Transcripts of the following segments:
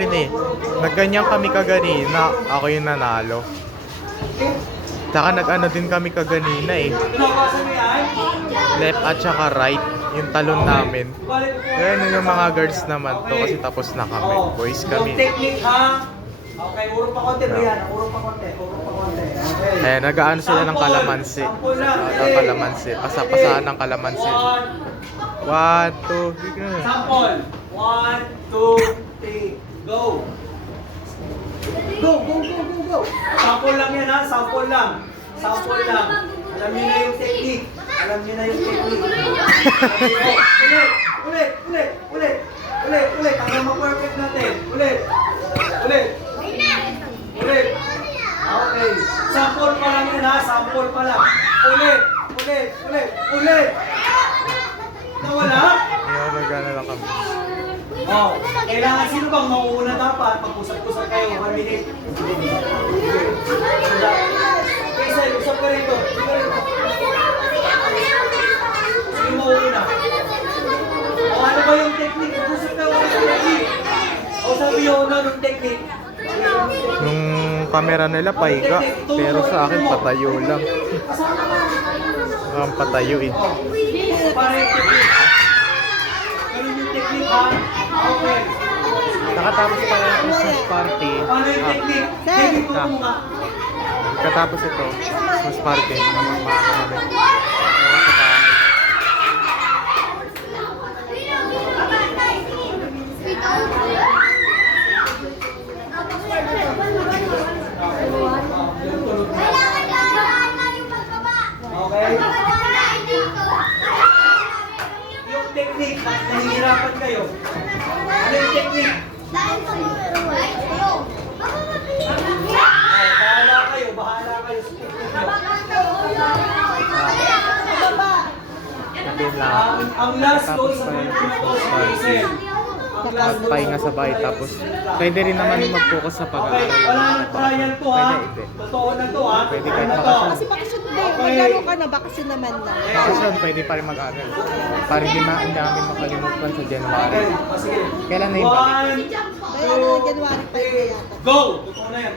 rin eh. Nagganyan kami kaganina. Ako yung nanalo. Tsaka nag-ano din kami kaganina eh. Left at saka right. Yung talon namin. Ganyan yung mga girls naman to kasi tapos na kami. Boys kami. Technique ha. Okay, urong pa konti, Brian. Urong pa konti. Okay. Eh, nag-ano sila ng kalamansi. Kalamansi. Pasa-pasaan ng kalamansi. 1, 2, 3. Sample. 1, 2, 3, go. Go. Sample lang yan ha, sample lang. Alam niyo na yung technique. Ulit. Hanggang ma-perfect natin. Ulit. Okay. Sample pa lang yan ha, sample pa lang. Ulit. Nawala? Ayun, nag-ano lang kami. Oh, kailangan sino bang mauuna dapat? Pag-usap-usap kayo, 1 minute. Okay, sir, usap ka rito. Sino mauuna? O ano ba yung technique? Usap ka, o sabi yun, ano yung technique? Yung camera nila paiga, pero sa akin patayo lang. Ang patayo eh. Para yung technique. Ganun yung technique ha? Okay. Nakatapos pa yung Christmas party. Paano yung technique? Technique po mo nga. Katapos ito, Christmas party. Mamamaka kami. Ewan sa bahay. Okay? Yung technique, nahihirapan kayo. Ano yung technique? Bahala kayo. Sabihin lang. Ang last ko sa mga to si Hazel. Ang last ko. Magpahinga sa bahay tapos pwede rin naman mag-focus sa Okay, pag-aaral. wala nang trial to ha. Pwede, hindi. Totoo na to ha. Pwede Totoo kahit na to. bakasyon. Kasi bakasyon din. Maglaro ka na, bakasyon naman na. Bakasyon, pwede pa rin mag-aaral. Para hindi namin makalimutan sa January. Okay, sige. Kailan na yung balik? 1, Kaya ano, January 5 na yata. go! Totoo na yan.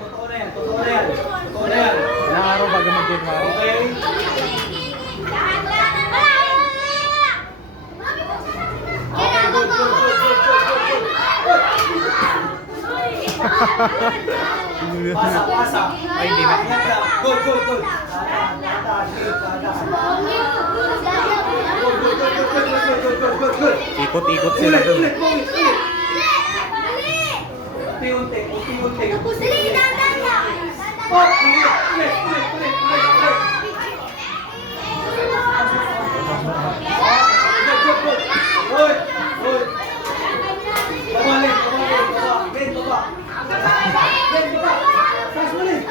Ilang araw bago mag-January? Okay? Okay, good. Pasa. Ay, hindi na. Good. Good. Ikot-ikot sila dun. Unti-unti. Good. Bumalik. Baba. Taas ulit.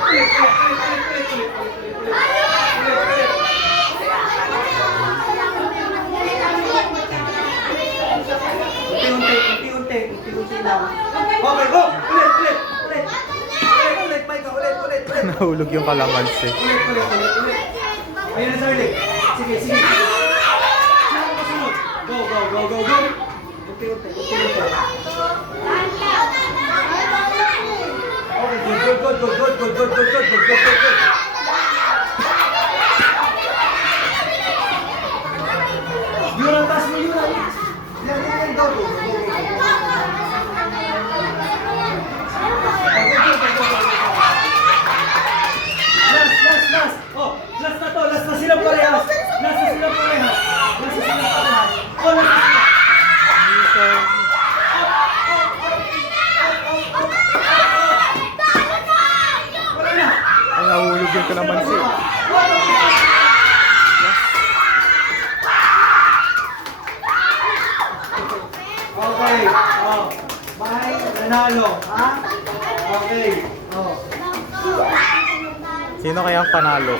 Unti-unti lang. Okay, go! Ulit. Ulit. Nahulog yung kalamansi. Ulit. Ayun na sa ulit. Sige. Sino ang kasunod? Go. Unti-unti. Okay, good. Yun, taas mo yun. Yan, go. Last. Oh, last na to. Last na silang parehas. Oh, Ay, nahulog yung kalamansi. Okay. Oh. Bye. Nanalo. Ha? Okay. Oh. Sino kaya ang panalo?